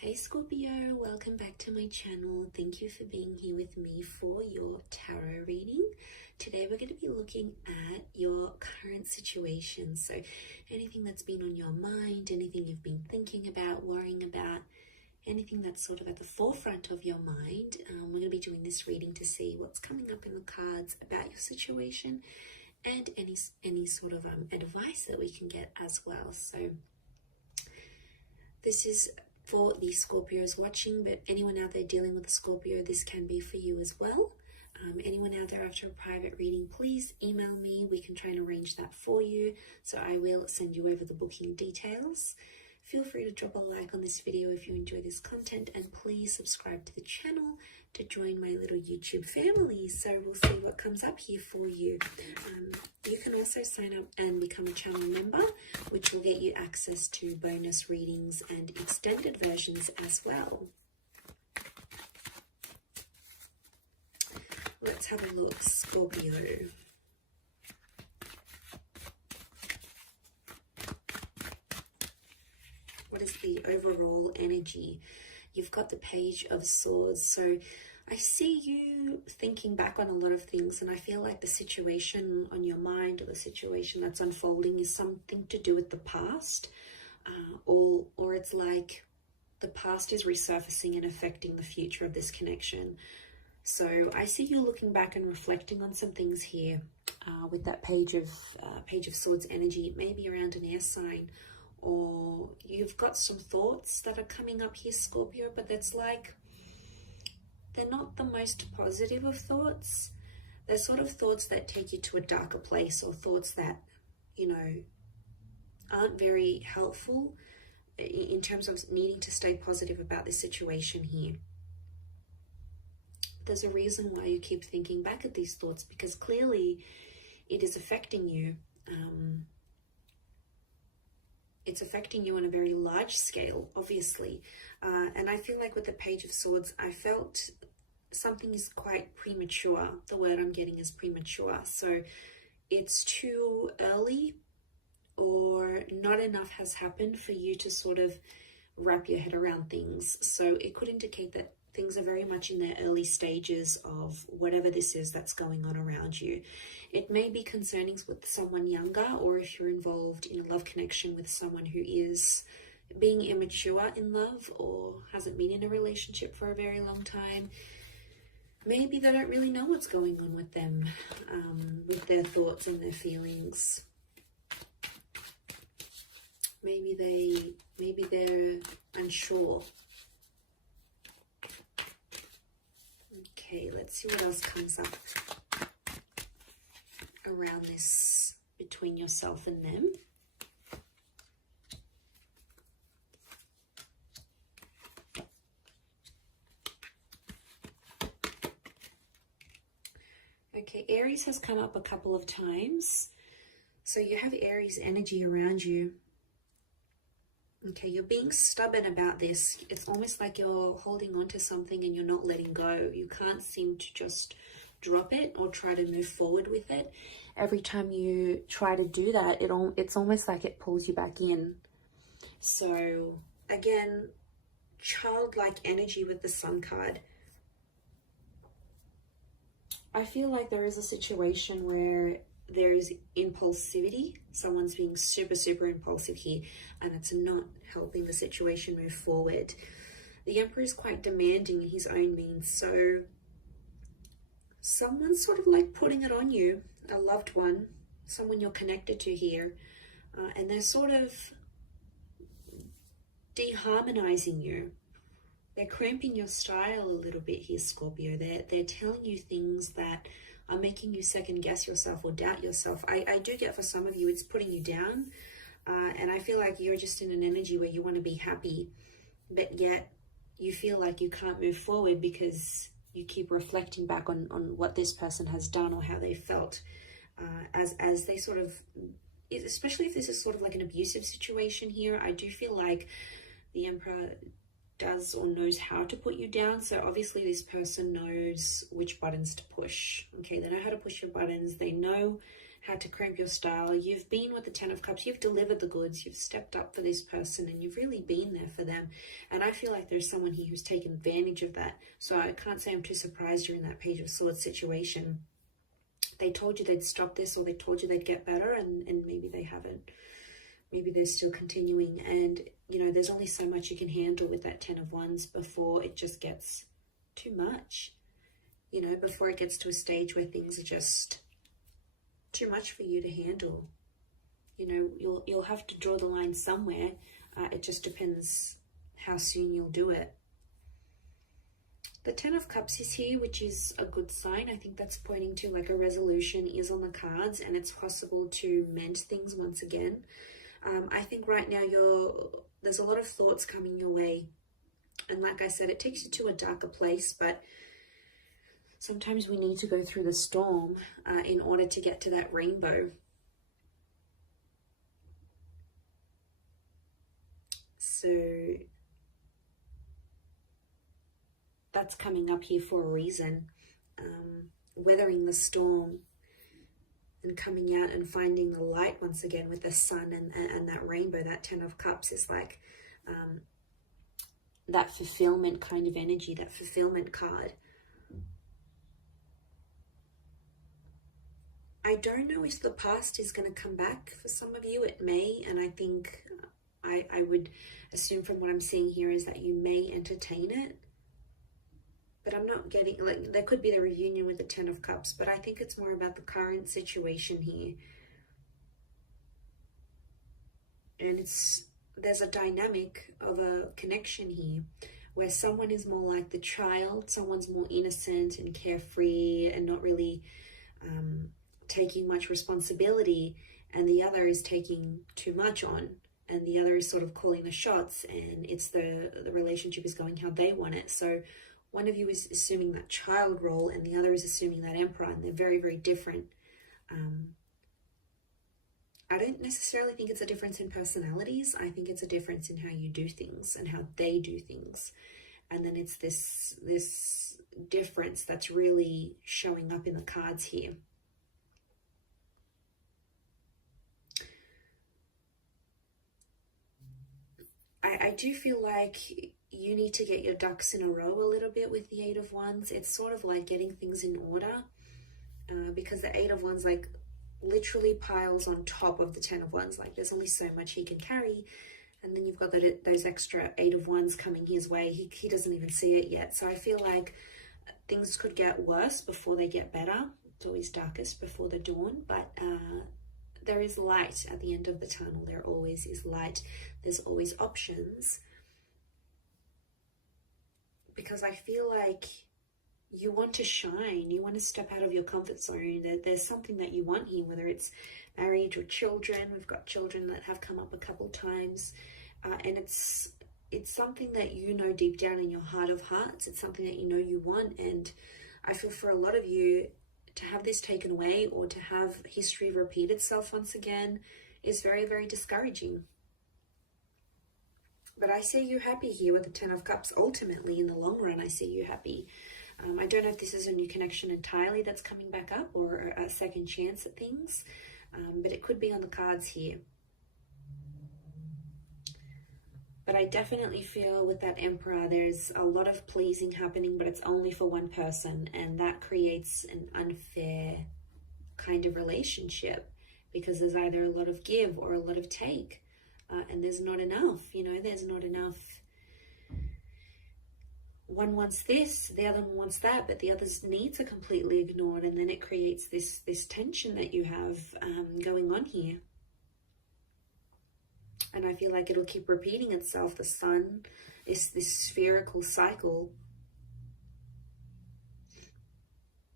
Hey Scorpio, welcome back to my channel. Thank you for being here with me for your tarot reading. Today we're going to be looking at your current situation. So anything that's been on your mind, anything you've been thinking about, worrying about, anything that's sort of at the forefront of your mind. We're going to be doing this reading to see what's coming up in the cards about your situation and any sort of advice that we can get as well. So this is for the Scorpios watching, but anyone out there dealing with a Scorpio, this can be for you as well. Anyone out there after a private reading, please email me. We can try and arrange that for you. So I will send you over the booking details. Feel free to drop a like on this video if you enjoy this content, and please subscribe to the channel to join my little YouTube family. So we'll see what comes up here for you. You can also sign up and become a channel member, which will get you access to bonus readings and extended versions as well. Let's have a look, Scorpio. What is the overall energy? You've got the Page of Swords. So I see you thinking back on a lot of things, and I feel like the situation on your mind or the situation that's unfolding is something to do with the past, or it's like the past is resurfacing and affecting the future of this connection. So I see you looking back and reflecting on some things here with that Page of Swords energy. It may be around an air sign, or you've got some thoughts that are coming up here, Scorpio, but that's like, they're not the most positive of thoughts. They're sort of thoughts that take you to a darker place, or thoughts that, you know, aren't very helpful in terms of needing to stay positive about this situation here. There's a reason why you keep thinking back at these thoughts, because clearly it is affecting you. It's affecting you on a very large scale, obviously. And I feel like with the Page of Swords, I felt something is quite premature. The word I'm getting is premature. So it's too early, or not enough has happened for you to sort of wrap your head around things. So it could indicate that things are very much in their early stages of whatever this is that's going on around you. It may be concerning with someone younger, or if you're involved in a love connection with someone who is being immature in love or hasn't been in a relationship for a very long time. Maybe they don't really know what's going on with them, with their thoughts and their feelings. Maybe they're unsure. Okay, let's see what else comes up around this between yourself and them. Okay, Aries has come up a couple of times. So you have Aries energy around you. Okay, you're being stubborn about this. It's almost like you're holding on to something and you're not letting go. You can't seem to just drop it or try to move forward with it. Every time you try to do that, it's almost like it pulls you back in. So again, childlike energy with the Sun card. I feel like there is a situation where there is impulsivity. Someone's being super impulsive here, and it's not helping the situation move forward. The Emperor is quite demanding in his own means, so someone's sort of like putting it on you, a loved one, someone you're connected to here, and they're sort of deharmonizing you. They're cramping your style a little bit here, Scorpio. They're telling you things that are making you second guess yourself or doubt yourself. I do get, for some of you, it's putting you down. And I feel like you're just in an energy where you want to be happy, but yet you feel like you can't move forward because you keep reflecting back on what this person has done or how they felt, as they sort of, especially if this is sort of like an abusive situation here. I do feel like the Emperor does or knows how to put you down. So obviously this person knows which buttons to push. Okay, they know how to push your buttons. They know had to cramp your style. You've been with the Ten of Cups, you've delivered the goods, you've stepped up for this person, and you've really been there for them. And I feel like there's someone here who's taken advantage of that. So I can't say I'm too surprised you're in that Page of Swords situation. They told you they'd stop this, or they told you they'd get better, and maybe they haven't. Maybe they're still continuing. And, you know, there's only so much you can handle with that Ten of Wands before it just gets too much. You know, before it gets to a stage where things are just too much for you to handle. You know, you'll have to draw the line somewhere. It just depends how soon you'll do it. The Ten of Cups is here, which is a good sign. I think that's pointing to like a resolution is on the cards, and it's possible to mend things once again. I think right now there's a lot of thoughts coming your way. And like I said, it takes you to a darker place, but sometimes we need to go through the storm in order to get to that rainbow. So that's coming up here for a reason. Weathering the storm and coming out and finding the light once again with the sun and that rainbow. That Ten of Cups is like that fulfillment kind of energy, that fulfillment card. I don't know if the past is going to come back. For some of you it may, and I think I would assume from what I'm seeing here is that you may entertain it. But I'm not getting, like, there could be the reunion with the Ten of Cups, but I think it's more about the current situation here. And there's a dynamic of a connection here where someone is more like the child, someone's more innocent and carefree and not really taking much responsibility, and the other is taking too much on, and the other is sort of calling the shots, and it's the relationship is going how they want it. So one of you is assuming that child role and the other is assuming that emperor, and they're very, very different. I don't necessarily think it's a difference in personalities. I think it's a difference in how you do things and how they do things. And then it's this difference that's really showing up in the cards here. I do feel like you need to get your ducks in a row a little bit with the Eight of Wands. It's sort of like getting things in order, because the Eight of Wands like literally piles on top of the Ten of Wands. Like there's only so much he can carry, and then you've got those extra Eight of Wands coming his way. He doesn't even see it yet. So I feel like things could get worse before they get better. It's always darkest before the dawn, but there is light at the end of the tunnel. There always is light. There's always options. Because I feel like you want to shine. You want to step out of your comfort zone. There's something that you want here, whether it's marriage or children. We've got children that have come up a couple times. And it's something that you know deep down in your heart of hearts. It's something that you know you want. And I feel for a lot of you, to have this taken away or to have history repeat itself once again is very, very discouraging. But I see you happy here with the Ten of Cups. Ultimately, in the long run, I see you happy. I don't know if this is a new connection entirely that's coming back up or a second chance at things, but it could be on the cards here. But I definitely feel with that Emperor, there's a lot of pleasing happening, but it's only for one person. And that creates an unfair kind of relationship because there's either a lot of give or a lot of take. And there's not enough, there's not enough. One wants this, the other one wants that, but the other's needs are completely ignored. And then it creates this tension that you have going on here. And I feel like it'll keep repeating itself. The sun is this spherical cycle.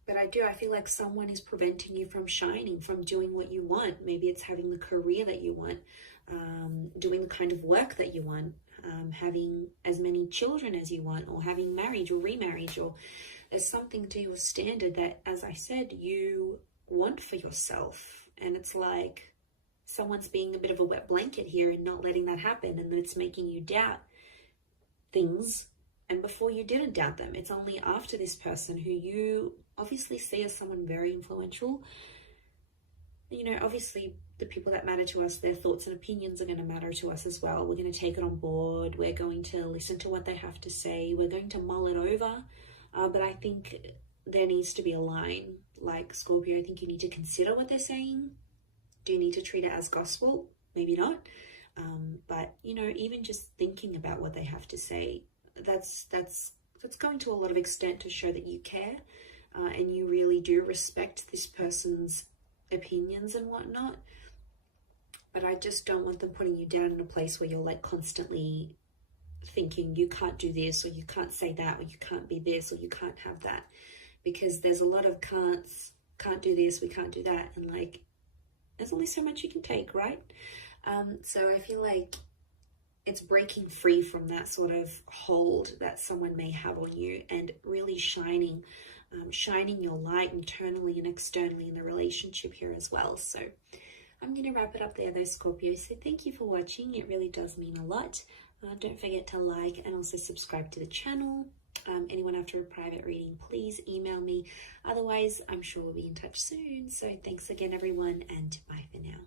But I feel like someone is preventing you from shining, from doing what you want. Maybe it's having the career that you want, doing the kind of work that you want, having as many children as you want, or having marriage or remarriage, or there's something to your standard that, as I said, you want for yourself. And it's like someone's being a bit of a wet blanket here and not letting that happen, and then it's making you doubt things. And before you didn't doubt them, it's only after this person who you obviously see as someone very influential. you know, obviously the people that matter to us, their thoughts and opinions are going to matter to us as well. We're going to take it on board. We're going to listen to what they have to say. We're going to mull it over. But I think there needs to be a line. Like Scorpio, I think you need to consider what they're saying. Do you need to treat it as gospel? Maybe not. But, you know, even just thinking about what they have to say, that's going to a lot of extent to show that you care and you really do respect this person's opinions and whatnot. But I just don't want them putting you down in a place where you're like constantly thinking you can't do this, or you can't say that, or you can't be this, or you can't have that, because there's a lot of can't do this, we can't do that, and like there's only so much you can take, right? So I feel like it's breaking free from that sort of hold that someone may have on you and really shining your light internally and externally in the relationship here as well. So I'm going to wrap it up there though, Scorpio. So thank you for watching. It really does mean a lot. Don't forget to like and also subscribe to the channel. Anyone after a private reading, please email me. Otherwise, I'm sure we'll be in touch soon. So thanks again, everyone, and bye for now.